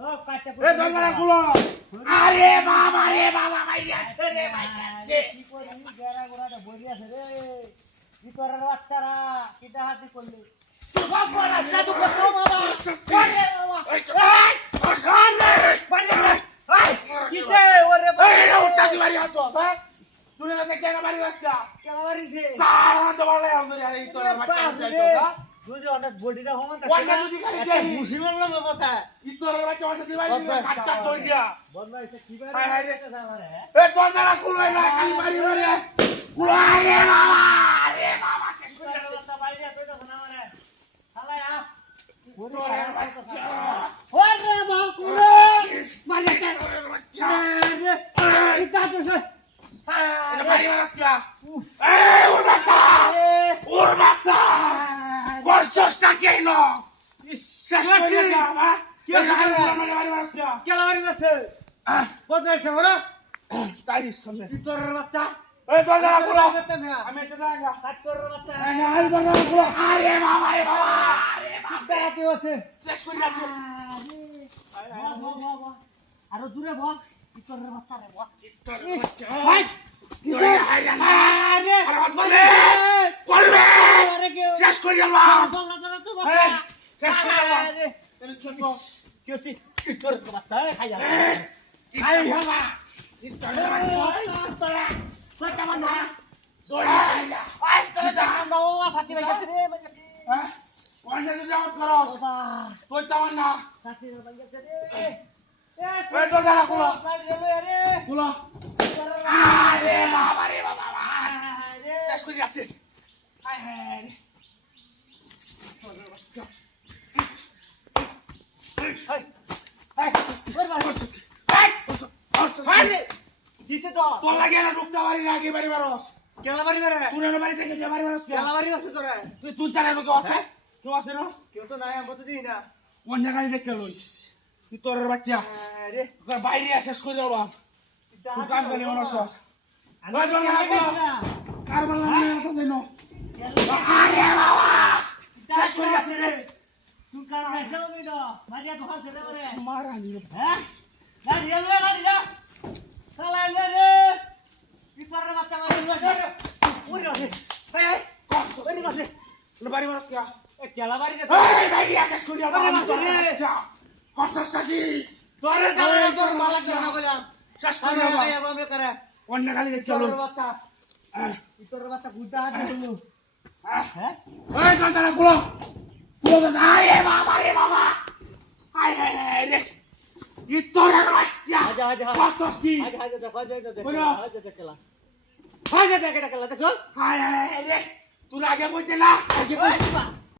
সব কাটতে এ দরজাগুলো আরে বাবা ভাই আছে রে ভাই আছে কি করি গেরা গোরাটা বলি আছে রে ভিতরের বাচ্চারা কিটা হাতি করলে সব বড় জাদু করছো বাবা ওরে বাবা কিসে ওরে এই উঠতাছি বাড়ি আতো হ্যাঁ তুই না কেন বাড়ি আসতা কেলাবারিছে সারা তো বলে আমাদের আরে তোর বাচ্চা যাইতো না বুঝি অনেক বডিটা হমান ওইটা যদি খালি দেই মুসিবত না বাবা ইতরের বাচ্চা ওটা দিবাই কাটটা দই দিয়া বদলাইছে কি হাই হাই রে আমারে এ দরজা খুলবে না খালি বাড়ি বাড়ি খুলো আরে বাবা শেষ করে তো বাইরে কইতো না আমারে হালাই আ ওরে বাকুরে মারিয়া কে রে ইটা তো সে এটা বাড়ি আসলা এই উরবাসা বর্ষটা কেন শেষ করে বাবা কি বাড়ি আসলা কেলাবারি আছে বদলাইছে ওরে তাই সামনে ভিতরের বাচ্চা এই দরজা খুলো আমি আমি এটা জায়গা ভিতরের বাচ্চা এই দরজা খুলো আরে বাবা আরে বাবা বেড়াতে আছে শেষ করে যাচ্ছে আরো দূরে বল ভিতরের বাচ্চা রে বল ভাই করবে শেষ করে গেলাম শেষ করে গেলাম আই বাবা ইতরে তোরা কত মানা দোড়া আই তোরা দা কোন যে যাও করস তুই তাওন না এই দরজা খুলো খুলো আরে বাবা রে বাবা শেষ করে যাচ্ছে হাই হাই দিছে তো তোর লাগে না ঢুকতে পারি না আগে বাড়ি বারস কেলাবারি বেরে তুই না বাড়ি থেকে বাড়ি বারস কেলাবারি আছে তোরা তুই জানা কেউ আছে কেউ আছে না কেউ তো নাই আমি তো দিই না অন্য গাড়ি দেখে লই তুই তোর বাচ্চা আরে তোর বাইরে শেষ করে যাবো তুই কাম করে মানুষ ওই জল কার বললাম না আছে না আরে বাবা শেষ করে যাচ্ছে রে তুই কার না যাও মিডো মারিয়া তো হাত ধরে রে মারা নি হ্যাঁ গাড়ি রে চালা রে পিপারের বাচ্চা মারি রে ওই রে এই এই ওই রে বাচ্চা বাড়ি বারস কে এ কেলাবারি রে এই বাইরে শেষ করে যাবো কষ্ট কি তোরে চালা তোর মালা করে না বললাম শেষ করে যাবো আমি করে অন্য গাড়ি দেখে লই তোর বাচ্চা তোর বাচ্চা গুড্ডা হাত দিলু হ্যাঁ এই দরজা খুলো খুলো দরজা আরে বাবা হাই হাই হাই রে ইতরের বাচ্চা আজা আজা কষ্ট কি আজা আজা দেখো আজা দেখো বলো। আজা দেখলা আজা দেখো দেখলা দেখো হাই হাই রে তুই আগে বলতে না আগে